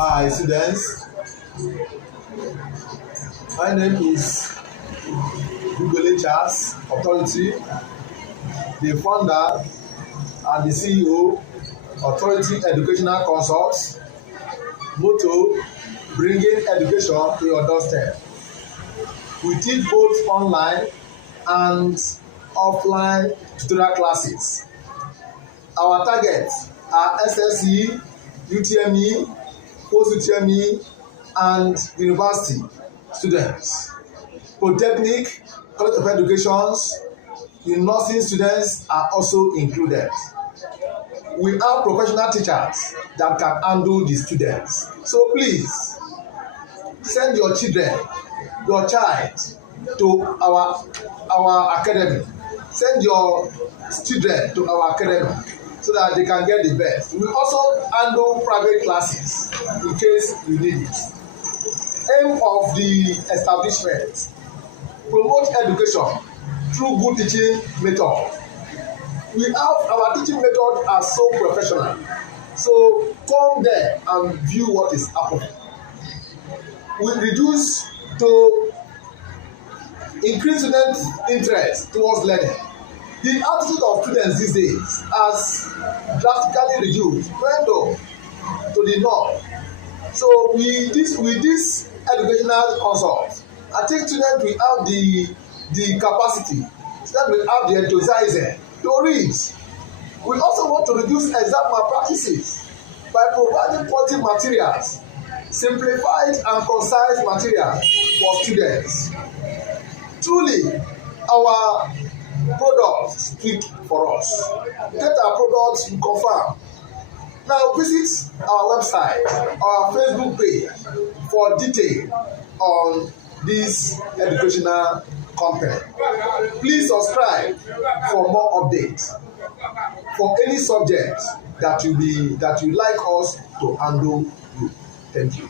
Hi students, my name is Google Charles Authority, the founder and the CEO, Authority Educational Consults. Motto: bringing education to your doorstep. We teach both online and offline tutorial classes. Our targets are SSCE, UTME, post-UTME, and university students. Polytechnic, College of Educations, nursing students are also included. We have professional teachers that can handle the students. So please, send your child to our academy. Send your children to our academy so that they can get the best. We also handle private classes in case you need it. Aim of the establishment: promote education through good teaching method. We have our teaching method are so professional. So come there and view what is happening. We reduce to increase students' interest towards learning. The attitude of students these days has drastically reduced, went up to the north. So with this educational consult, I think students will have the capacity, students will have the enthusiasm to read. We also want to reduce exam malpractices by providing quality materials, simplified and concise materials for students. Truly, our products speak for us. Get our products, you confirm. Now visit our website, our Facebook page for detail on this educational content. Please subscribe for more updates for any subject that you like us to handle you. Thank you.